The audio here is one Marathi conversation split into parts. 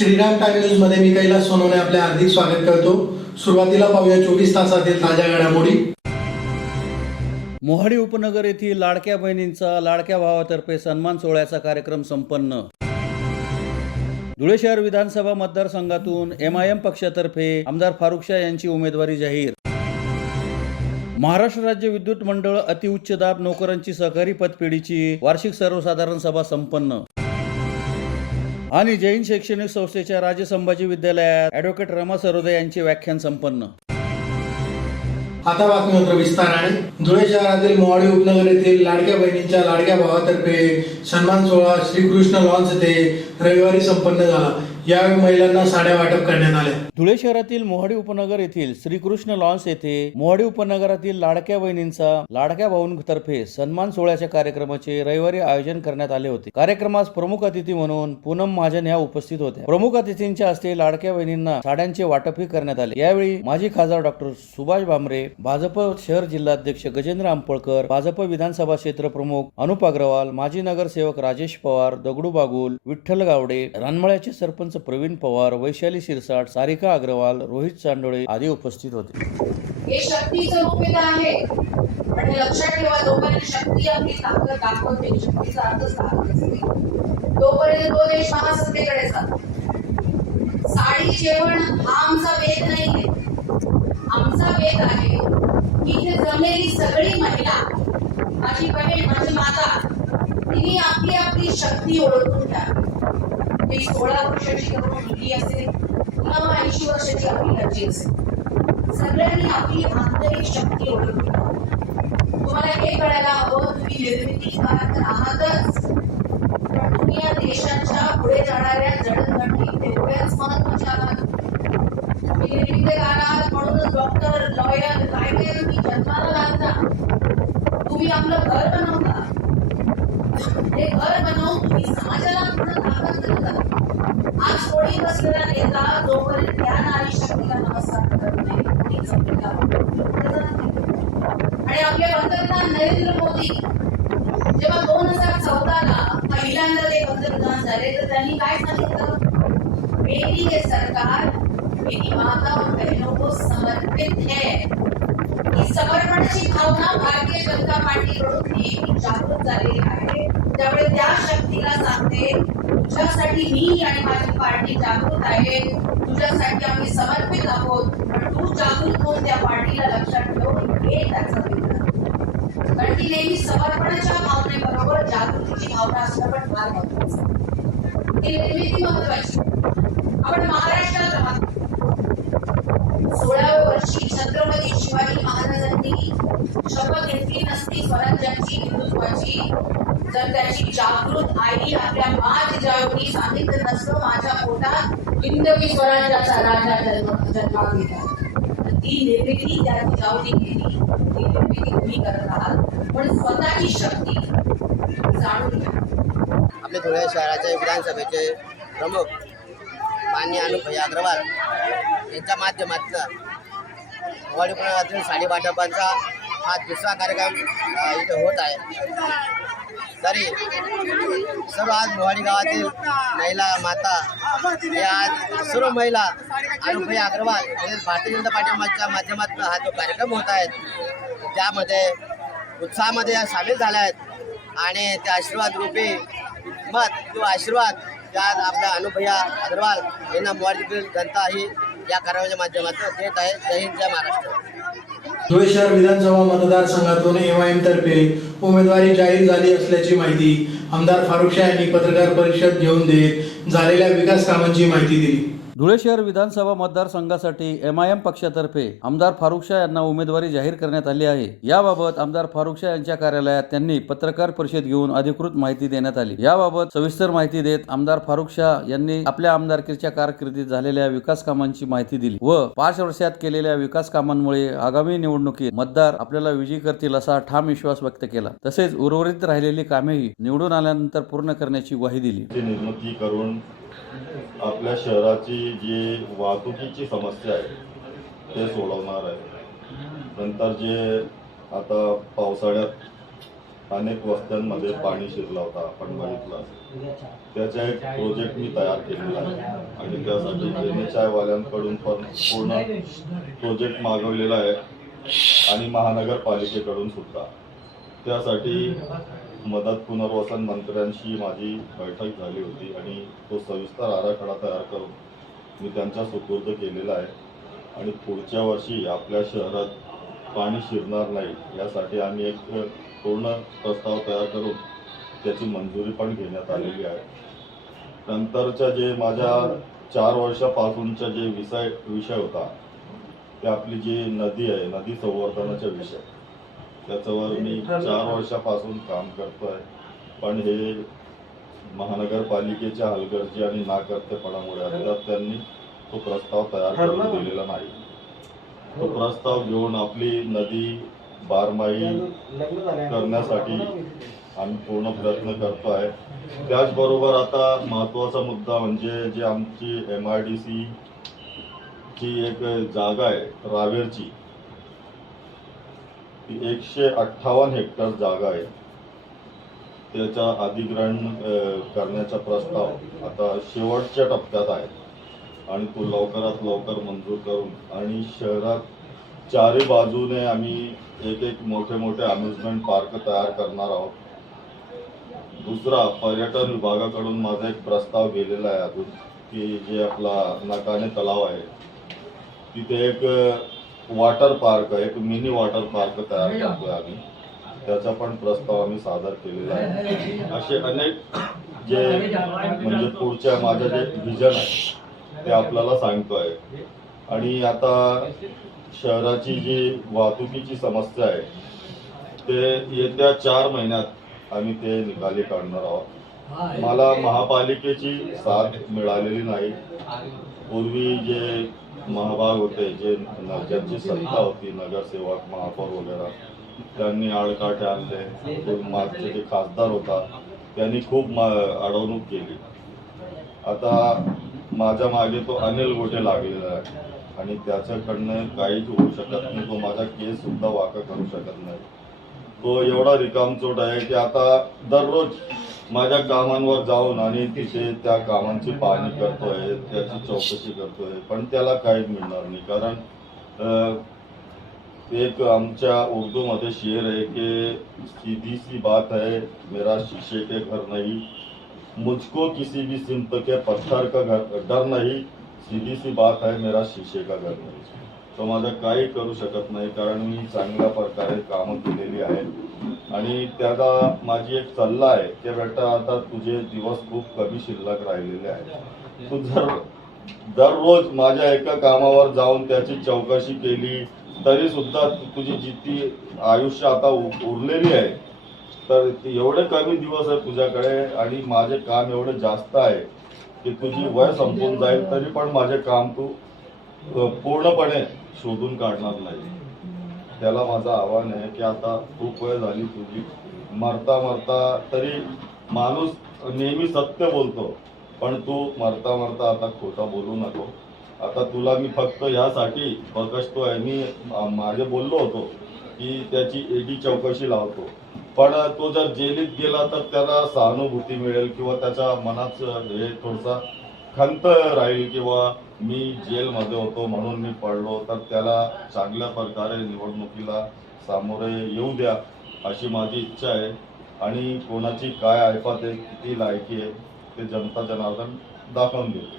श्रीराम टाइम न्यूज मध्ये मी कैलास सोनवणे आपले हार्दिक स्वागत करतो। सुरुवातीला पाहूया 24 तासातील ताज्या घडामोडी। मोहाडी उपनगर येथील लाडक्या बहिणींचा लाडक्या भावातर्फे सन्मान सोहळ्याचा कार्यक्रम संपन्न। धुळे शहर विधानसभा मतदारसंघातून MIM पक्षातर्फे आमदार फारुख शाह यांची उमेदवारी जाहीर। महाराष्ट्र राज्य विद्युत मंडळ अतिउच्च दाब नोकरांची सहकारी पतपेढीची वार्षिक सर्वसाधारण सभा संपन्न। आणि जैन शैक्षणिक संस्थेच्या राजे संभाजी विद्यालयात ॲडव्होकेट रमा सरोदे यांचे व्याख्यान संपन्न। आता बातमीपत्र विस्ताराने। धुळे शहरातील मोहाडी उपनगर येथील लाडक्या बहिणींच्या लाडक्या भावातर्फे सन्मान सोहळा श्रीकृष्ण लॉन्स येथे रविवारी संपन्न झाला। यावेळी महिलांना साड्या वाटप करण्यात आल्या। धुळे शहरातील मोहाडी उपनगर येथील श्रीकृष्ण लॉन्स येथे मोहाडी उपनगरातील लाडक्या बहिणींचा लाडक्या भाऊंतर्फे सन्मान सोहळ्याच्या कार्यक्रमाचे रविवारी आयोजन करण्यात आले होते। कार्यक्रमास प्रमुख अतिथी म्हणून पूनम महाजन या उपस्थित होत्या। प्रमुख अतिथींच्या हस्ते लाडक्या बहिणींना साड्यांचे वाटपही करण्यात आले। यावेळी माजी खासदार डॉक्टर सुभाष भामरे, भाजप शहर जिल्हाध्यक्ष गजेंद्र आंपळकर, भाजप विधानसभा क्षेत्र प्रमुख अनुप अग्रवाल, माजी नगरसेवक राजेश पवार, दगडू बागुल, विठ्ठल गावडे, रानमळ्याचे सरपंच प्रवीण पवार, वैशाली शिरसाट, सारिका अग्रवाल, रोहित चांडोळे आदी उपस्थित होते। हे शक्तीचं रूप आहे आणि लक्षात ठेवा, जोपर्यंत शक्ती आपली ताकद दाखवते, शक्तीचा अर्थच ताकद असते, तोपर्यंत तो देश महासत्तेकडे जातो। साडी जेवण हा आमचा वेद नाहीये, आमचा वेद आहे की इथे जमलेली सगळी महिला, माझी बहीण, माझी माता, तिने आपली आपली शक्ती ओळखून घ्या। ती 16 वर्षाची तरुण मुलगी असेल किंवा 80 वर्षाची आपली आजी असेल, सगळ्यांनी आपली आंतरिक शक्ती ओळखली। तुम्हाला हे कळायला हवं, तुम्ही निर्मितीकार आहातच, पण तुम्ही या देशाच्या पुढे जाणाऱ्या जडणघडणी तेवढ्याच महत्वाच्या आहात। तुम्ही निर्मितीकार आहात म्हणूनच डॉक्टर, लॉयर, काय काय तुम्ही जन्माला लागता, तुम्ही आपलं घर बनवता, हे घर बनवून तुम्ही समाजाला पूर्ण ताकद देता। आज कोणी बसलेला नेता जोपर्यंत त्या नारी शक्तीला नमस्कार करत नाही, कोणी जमलेला आणि आपले पंतप्रधान नरेंद्र मोदी जेव्हा 2014ला पहिल्यांदा ते पंतप्रधान झाले तर त्यांनी काय सांगितलं? मेरी ये सरकार मेरी माता और बहनों को समर्पित है। ही समर्पणाची भावना भारतीय जनता पार्टीकडून नेहमी जागृत झालेली आहे। त्यामुळे त्या शक्तीला सांगते, तुझ्यासाठी मी आणि माझी पार्टी जागृत आहे, तुझ्यासाठी आम्ही समर्पित आहोत, पण तू जागृत होऊन त्या पार्टीला लक्षात ठेव, हे त्याचं कारण की नेहमी समर्पणाच्या भावनेबरोबर जागृतीची भावना असणं पण फार महत्वाचं। ही निर्मिती महत्वाची। आपण महाराष्ट्रात राहतो, 16व्या वर्षी छत्रपती शिवाजी महाराजांनी शपथ घेतली नसती स्वराज्याची, हिंदुत्वाची, जर त्याची जागृत आई आपल्या जिजाऊंनी सांगितलं नसतं, माझ्या पोटात हिंदवी स्वराज्याचा राजा जन्माला गेला, तर ती निर्मिती त्या जिजाऊंनी केली। ती निर्मिती तुम्ही करत आहात, पण स्वतःची शक्ती जाणून घ्या। आपले धुळे शहराचे विधानसभेचे प्रमुख माननीय अनुप अग्रवाल यांच्या माध्यमातून मोहाडी उपनगरातील साडी वाटपांचा हा दुसरा कार्यक्रम इथे होत आहे। तरी सर्व आज मोहाडी गावातील महिला, माता, हे आज सर्व महिला अनुप अग्रवाल भारतीय जनता पार्टीच्या माध्यमातून हा जो कार्यक्रम होत आहे त्यामध्ये उत्साहामध्ये या सामील झाल्या आहेत आणि त्या आशीर्वाद रूपी मत किंवा आशीर्वाद त्या आपल्या अनुप अग्रवाल यांना मोहाडीतील जनता ही या कारवाईच्या माध्यमातून देत आहे। जय हिंद, जय महाराष्ट्र। धुळे शहर विधानसभा मतदारसंघातून MIM तर्फे उमेदवारी जाहीर झाली असल्याची माहिती आमदार फारुख शाह यांनी पत्रकार परिषद घेऊन देत झालेल्या विकास कामांची माहिती दिली। धुळे शहर विधानसभा मतदारसंघासाठी MIM पक्षातर्फे आमदार फारुख शाह यांना उमेदवारी जाहीर करण्यात आली आहे। याबाबत आमदार फारुख शाह यांच्या कार्यालयात त्यांनी पत्रकार परिषद घेऊन अधिकृत माहिती देण्यात आली। याबाबत सविस्तर माहिती देत आमदार फारुख शाह यांनी आपल्या आमदारकीच्या कारकिर्दीत झालेल्या विकास कामांची माहिती दिली व 5 वर्षात केलेल्या विकास कामांमुळे आगामी निवडणुकीत मतदार आपल्याला विजयी करतील असा ठाम विश्वास व्यक्त केला। तसेच उर्वरित राहिलेली कामेही निवडून आल्यानंतर पूर्ण करण्याची ग्वाही दिली। निर्मिती करून आपल्या शहराची जी वाहतुकीची समस्या आहे ते सोडवणार आहे। नंतर जे आता पावसाळ्यात अनेक वस्त्यांमध्ये पाणी शिरला होता, आपण बघितलं असेल. त्याचा एक प्रोजेक्ट मी तयार केलेला आहे आणि त्यासाठी NHI वाल्यांकडून पण पूर्ण प्रोजेक्ट मागवलेला आहे आणि महानगरपालिकेकडून सुद्धा. त्यासाठी मदत पुनर्वसन मंत्र्यांशी माझी बैठक झाली होती आणि तो सविस्तर आराखडा तयार करून मी त्यांच्या सुपूर्द केलेला आहे आणि पुढच्या वर्षी आपल्या शहरात पाणी शिरणार नाही यासाठी आम्ही एक पूर्ण प्रस्ताव तयार करून त्याची मंजुरी पण घेण्यात आलेली आहे. नंतरच्या जे माझ्या 4 वर्षापासूनचा जे विषय होता ते आपली जी नदी आहे, नदी संवर्धनाचा विषय, त्याच्यावर मी 4 वर्षापासून काम करतोय. पण हे महानगरपालिकेच्या हलगर्जी आणि नाकर्तेपणामुळे अद्याप त्यांनी तो प्रस्ताव तयार करून दिलेला नाही. तो प्रस्ताव घेऊन आपली नदी बारमाही करण्यासाठी आम्ही पूर्ण प्रयत्न करतो आहे. त्याचबरोबर आता महत्त्वाचा मुद्दा म्हणजे जे आमची MIDC ची एक जागा आहे रावेरची, ती 158 हेक्टर जागा आहे. त्याचा अधिग्रहण करण्याचा प्रस्ताव आता शेवटच्या टप्प्यात आहे आणि तो लवकरात लवकर मंजूर करून आणि शहरात चारी बाजूने आम्ही एक मोठे मोठे अम्युजमेंट पार्क तयार करणार आहोत. दुसरा, पर्यटन विभागाकडून माझा एक प्रस्ताव गेलेला आहे अजून, की जे आपला नाकाने तलाव आहे तिथे एक वॉटर पार्क, एक मिनी वॉटर पार्क तयार करतोय आम्ही. त्याचा पण प्रस्ताव आम्ही सादर केलेला आहे. असे अनेक जे म्हणजे पुढच्या माझं जे विजन आहे ते आपल्याला सांगतोय. आणि आता शहराची जी वाहतुकीची समस्या आहे ते येत्या 4 महिन्यात आम्ही ते निकाली काढणार आहोत. मला महापालिकेची साथ मिळालेली नाही. पूर्वी जे महाभाग होते, जे ज्यांची सत्ता होती, नगरसेवक, महापौर वगैरे, त्यांनी आडकाठे आणले. मागचे जे खासदार होता त्यांनी खूप अडवणूक केली. आता माझ्या मागे तो अनिल गोटे लागलेला आहे आणि त्याच्याकडनं काहीच होऊ शकत नाही. तो माझा केस सुद्धा वाका करू शकत नाही. तो एवढा रिकामचोट आहे की आता दररोज माझ्या कामांवर जाऊन आणि तिथे त्या कामांची पाहणी करतोय, त्याची चौकशी करतोय, पण त्याला काही मिळणार नाही. कारण एक आमच्या उर्दू मध्ये शेर आहे की सीधी सी बात है मेरा शीशे के घर नहीं, मुझको किसी भी सिमत के पत्थर का डर नहीं, सीधी सी बात है मेरा शीशे का घर नहीं. तो माझं काही करू शकत नाही कारण मी चांगल्या प्रकारे कामं केलेली आहेत. आणि त्याला माझी एक सल्ला आहे की बेटा, आता तुझे दिवस खूप कमी शिल्लक राहिलेले आहेत. तू जर दररोज माझ्या एका कामावर जाऊन त्याची चौकशी केली तरी सुद्धा तुझी जितकी आयुष्य आता उरलेली आहे तर एवढे कमी दिवस आहे तुझ्याकडे आणि माझे काम एवढे जास्त आहे की तुझी वय संपून जाईल तरी पण माझे काम तू पूर्णपणे शोधून काढणार नाही. त्याला माझं आव्हान आहे की आता खूप वेळ झाली तुझी, मरता मरता तरी माणूस नेहमी सत्य बोलतो, पण तू मरता मरता आता खोटं बोलू नको. आता तुला मी फक्त यासाठी बघतोय, मी माझे बोललो होतो की त्याची ED चौकशी लावतो, पण तो जर जेलीत गेला तर त्याला सहानुभूती मिळेल किंवा त्याच्या मनात हे थोडसा खंत राहील किंवा मी जेलमध्ये होतो म्हणून मी पडलो, तर त्याला चांगल्या प्रकारे निवडणुकीला सामोरे येऊ द्या अशी माझी इच्छा आहे. आणि कोणाची काय ऐपत आहे, किती लायकी आहे ते जनता जनार्दन दाखवून देईल.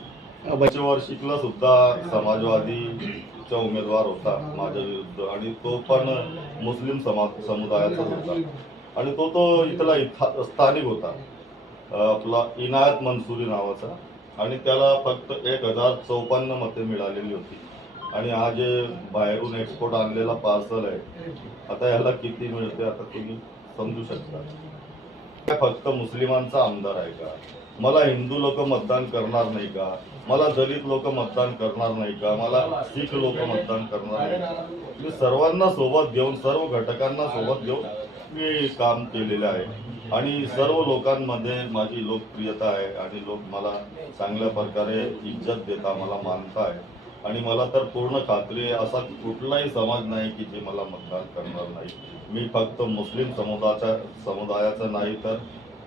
वर्षीतला सुद्धा समाजवादीचा उमेदवार होता माझ्या विरुद्ध आणि तो पण मुस्लिम समुदायाचा होता आणि तो इथला स्थानिक होता, आपला इनायत मंसुरी नावाचा, आणि त्याला फक्त 1054 मते मिळालेली होती. आणि हा जे बाहेरून एक्सपोर्ट आणलेला पार्सल आहे, आता याला किती मिळते आता तुम्ही समजू शकता. फक्त मुस्लिमांचा आमदार आहे का? मला हिंदू लोक मतदान करणार नाही का? मला दलित लोक मतदान करणार नाही का? मला शीख लोक मतदान करणार नाही का? मी सर्वांना सोबत घेऊन, सर्व घटकांना सोबत घेऊन मी काम केलेलं आहे आणि सर्व लोकांमध्ये माझी लोकप्रियता आहे आणि लोक मला चांगल्या प्रकारे इज्जत देता, मला मानता आहे. आणि मला तर पूर्ण खात्री आहे असा कुठलाही समाज नाही की जे मला मतदान करणार नाही. मी फक्त मुस्लिम समुदायाचा नाही तर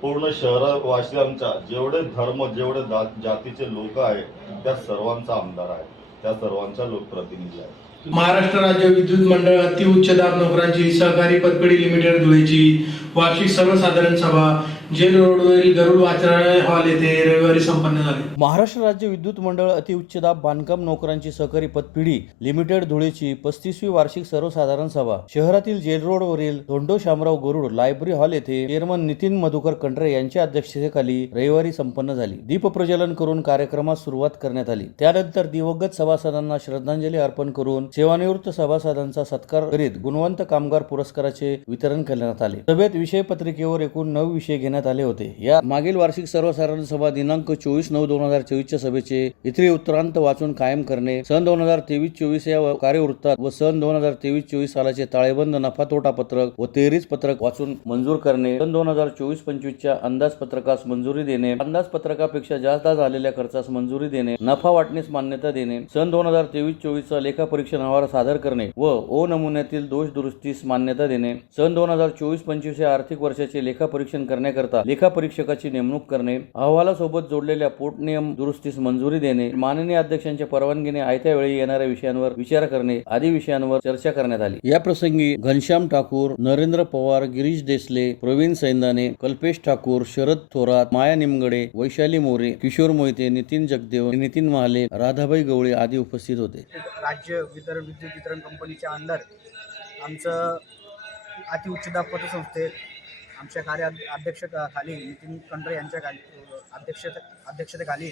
पूर्ण शहरवासियांच्या जेवढे धर्म जेवढे जातीचे लोक आहेत त्या सर्वांचा आमदार आहे, त्या सर्वांचा लोकप्रतिनिधी आहे. महाराष्ट्र राज्य विद्युत मंडळ अतिउच्च दाब नोकरांची सहकारी पतपेढी लिमिटेड धुळेची वार्षिक सर्वसाधारण सभा जेल रोडवरील गरुड वाचनालय हॉल येथे रविवारी संपन्न झाली. महाराष्ट्र राज्य विद्युत मंडळ अतिउच्च दाब बांधकाम नोकरांची सहकारी पतपिढी लिमिटेड धुळेची 35वी वार्षिक सर्वसाधारण सभा शहरातील जेल रोडवरील धोंडो शामराव गरुड लायब्ररी हॉल येथे चेअरमन नितीन मधुकर कंडरे यांच्या अध्यक्षतेखाली रविवारी संपन्न झाली. दीप प्रज्वलन करून कार्यक्रमास सुरुवात करण्यात आली. त्यानंतर दिवंगत सभासदांना श्रद्धांजली अर्पण करून सेवानिवृत्त सभासदांचा सत्कार करीत गुणवंत कामगार पुरस्काराचे वितरण करण्यात आले. सभेत विषय पत्रिकेवर एकूण 9 विषय घेण्यात आले होते. या मागील वार्षिक सर्वसाधारण सभा दिनांक 24/9/2024 सभेचे इतरी उत्तरांत वाचून कायम करणे, सन 2023-24 या कार्यवृत्तात व सन 2023-24 सालाचे ताळेबंद नफा तोटा पत्रक व 33 पत्रक वाचून मंजूर करणे, सन 2024-25 च्या अंदाजपत्रकास मंजुरी देणे, अंदाजपत्रकापेक्षा जास्त झालेल्या खर्चास मंजुरी देणे, नफा वाटणीस मान्यता देणे, सन 2023-24 चा लेखापरीक्षण अहवाल सादर करणे व ओ नमुन्यातील दोष दुरुस्तीस मान्यता देणे, सन 2024-25 या आर्थिक वर्षाचे लेखापरीक्षण करण्याकरता लेखापरीक्षकाची नेमणूक करणे, अहवालासोबत जोडलेल्या पोटनियम दुरुस्तीस मंजुरी देणे, माननीय अध्यक्षांच्या परवानगीने आयत्या वेळी येणाऱ्या विषयांवर विचार करणे आदी विषयांवर चर्चा करण्यात आली. या प्रसंगी घनश्याम ठाकूर, नरेंद्र पवार, गिरीश देसले, प्रवीण सैंदाने, कल्पेश ठाकूर, शरद थोरात, माया निमगडे, वैशाली मोरे, किशोर मोहिते, नितीन जगदेव, नितीन महाले, राधाबाई गवळे आदी उपस्थित होते. राज्य विद्युत वितरण कंपनीच्या अंडर आमचं अतिउच्च दाब पतसंस्थेत आमच्या अध्यक्षतेखाली नितीन कंडरे यांच्या अध्यक्षतेखाली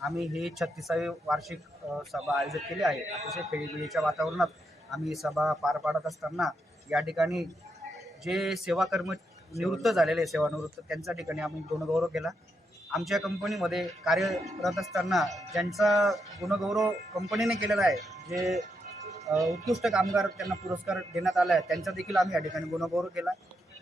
आम्ही ही 36वी वार्षिक सभा आयोजित केली आहे. अतिशय खेळीमेळीच्या वातावरणात आम्ही सभा पार पाडत असताना या ठिकाणी जे निवृत्त झालेले सेवानिवृत्त त्यांच्या ठिकाणी आम्ही गुणगौरव केला. आमच्या कंपनीमध्ये कार्यरत असताना ज्यांचा गुणगौरव कंपनीने केलेला आहे, जे उत्कृष्ट कामगार त्यांना पुरस्कार देण्यात आला आहे, त्यांचा देखील आम्ही या ठिकाणी गुणगौरव केला.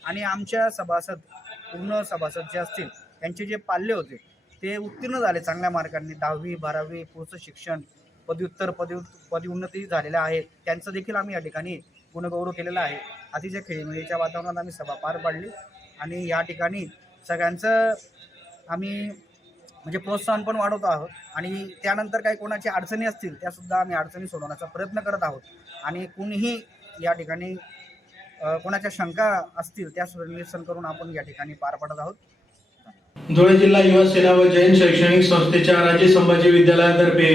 आणि आमच्या पूर्ण सभासद जे असतील त्यांचे जे पाल्य होते ते उत्तीर्ण झाले चांगल्या मार्गांनी, 10वी 12वी पुढचं शिक्षण पदवी उन्नती झालेल्या आहेत, त्यांचं देखील आम्ही या ठिकाणी गुणगौरव केलेला आहे. अतिशय खेळीमेळीच्या वातावरणात आम्ही सभा पार पाडली आणि या ठिकाणी सगळ्यांचं आम्ही म्हणजे प्रोत्साहन पण वाढवतो आहोत आणि त्यानंतर काही कोणाची अडचणी असतील त्यासुद्धा आम्ही अडचणी सोडवण्याचा प्रयत्न करत आहोत आणि कुणीही या ठिकाणी कोणाच्या शंका असतील त्या निरसन करून आपण या ठिकाणी पार पाडत आहोत. धुळे जिल्हा युवा सेना व जैन शैक्षणिक संस्थेच्या राजे संभाजी विद्यालयातर्फे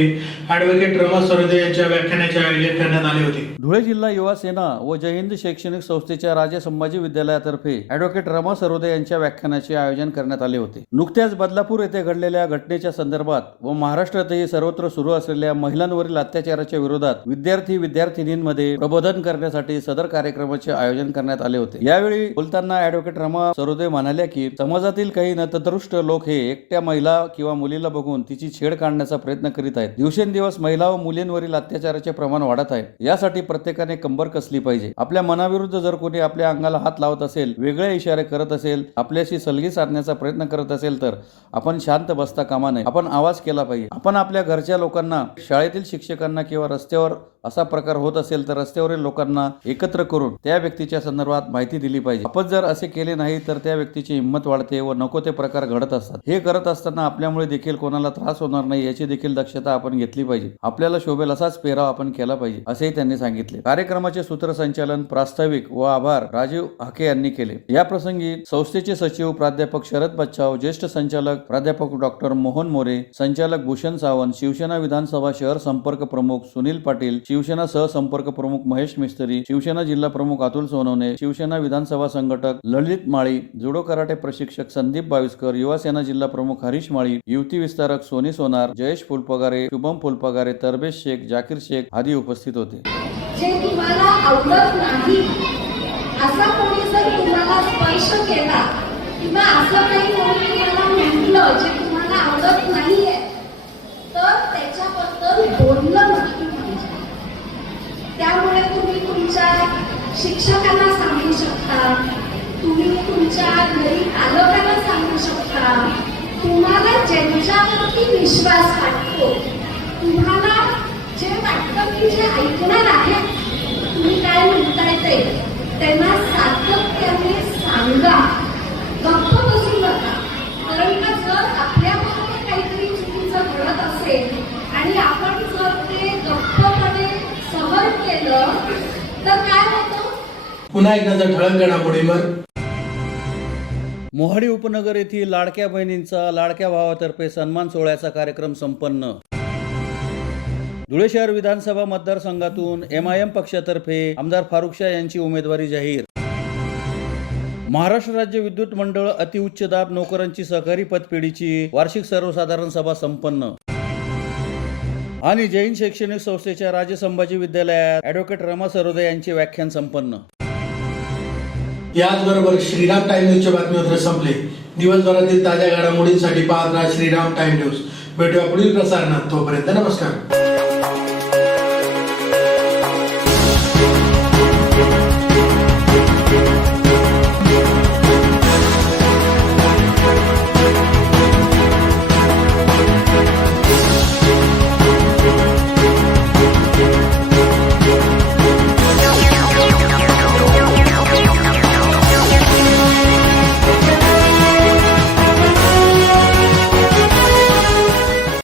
ॲडव्होकेट रमा सरोदे यांच्या व्याख्यानाचे आयोजन करण्यात आले होते. धुळे जिल्हा युवा सेना व जय हिंद शैक्षणिक संस्थेच्या राजे संभाजी विद्यालयातर्फे ॲडव्होकेट रमा सरोदे यांच्या व्याख्यानाचे आयोजन करण्यात आले होते. नुकत्याच बदलापूर येथे घडलेल्या घटनेच्या संदर्भात व महाराष्ट्रातही सर्वत्र सुरू असलेल्या महिलांवरील अत्याचाराच्या विरोधात विद्यार्थिनींमध्ये प्रबोधन करण्यासाठी सदर कार्यक्रमाचे आयोजन करण्यात आले होते. यावेळी बोलताना ॲडव्होकेट रमा सरोदे म्हणाल्या की समाजातील काही नतदृष्ट लोक हे एकट्या महिला किंवा मुलीला बघून तिची छेड काढण्याचा प्रयत्न करीत आहेत. दिवसेंदिवस महिला व मुलींवरील अत्याचाराचे प्रमाण वाढत आहे. यासाठी प्रत्येकाने कंबर कसली पाहिजे. आपल्या मनाविरुद्ध जर कोणी आपल्या अंगाला हात लावत असेल, वेगळे इशारे करत असेल, आपल्याशी सलगी साधण्याचा प्रयत्न करत असेल तर आपण शांत बसता कामा नये. आपण आवाज केला पाहिजे. आपण आपल्या घरच्या लोकांना, शाळेतील शिक्षकांना किंवा रस्त्यावर असा प्रकार होत असेल तर रस्त्यावरील लोकांना एकत्र करून त्या व्यक्तीच्या संदर्भात माहिती दिली पाहिजे. आपण जर असे केले नाही तर त्या व्यक्तीची हिंमत वाढते व नको ते प्रकार घडत असतात. हे करत असताना आपल्यामुळे देखील कोणाला त्रास होणार नाही याची देखील दक्षता आपण घेतली पाहिजे. आपल्याला शोभेल असाच पेहराव आपण केला पाहिजे असेही त्यांनी सांगितले. कार्यक्रमाचे सूत्रसंचालन, प्रास्ताविक व आभार राजीव हाके यांनी केले. या प्रसंगी संस्थेचे सचिव प्राध्यापक शरद बच्चाव, ज्येष्ठ संचालक प्राध्यापक डॉक्टर मोहन मोरे, संचालक भूषण सावंत, शिवसेना विधानसभा शहर संपर्क प्रमुख सुनील पाटील, शिवसेना सहसंपर्क प्रमुख महेश मिस्त्री, शिवसेना जिल्हा प्रमुख अतुल सोनवणे, शिवसेना विधानसभा संघटक ललित माळी, जुडो कराटे प्रशिक्षक संदीप बाविस्कर, युवा सेना जिल्हा प्रमुख हरीश माळी, युवती विस्तारक सोनी सोनार, जयेश फुलपगारे, शुभम फुलपगारे, तरबेज शेख, जाकीर शेख आदी उपस्थित होते. जे तुम्हाला आवडत नाही असा कोणी जर तुम्हाला स्पर्श केला किंवा असं काही कोणी तुम्हाला म्हटलं जे तुम्हाला आवडत नाहीये तर त्याच्याबद्दल बोलणं नक्की पाहिजे. त्यामुळे तुम्ही तुमच्या शिक्षकांना सांगू शकता, तुम्ही तुमच्या घरी पालकांना सांगू शकता, तुम्हाला ज्यांच्यावरती विश्वास वाटतो, तुम्हाला जे तुम्ही जे ऐकणार आहेत, तुम्ही काय म्हणताय ते त्यांना सातत्याने सांगा, गप्प बसू नका. कारण का जर आपल्याबरोबर काहीतरी चुकीचं घडत असेल आणि आपण जर ते गप्पपणे सहन केलं तर काय होतं? पुन्हा एकदा ठळक घडामोडींवर. मोहाडी उपनगर येथील लाडक्या बहिणींचा लाडक्या भावातर्फे सन्मान सोहळ्याचा कार्यक्रम संपन्न. धुळे शहर विधानसभा मतदारसंघातून MIM पक्षातर्फे आमदार फारुख शाह यांची उमेदवारी जाहीर. महाराष्ट्र राज्य विद्युत मंडळ अतिउच्च दाब नोकरांची सहकारी पतपेढीची वार्षिक सर्वसाधारण सभा संपन्न. आणि जैन शैक्षणिक संस्थेच्या राजे संभाजी विद्यालयात ॲडव्होकेट रमा सरोदे यांचे व्याख्यान संपन्न. याचबरोबर श्रीराम टाइम न्यूजचे बातमीपत्र संपले. दिवसभरातील ताज्या घडामोडींसाठी पाहत राहा श्रीराम टाइम न्यूज. भेटूया पुढील प्रसारणात. तोपर्यंत नमस्कार.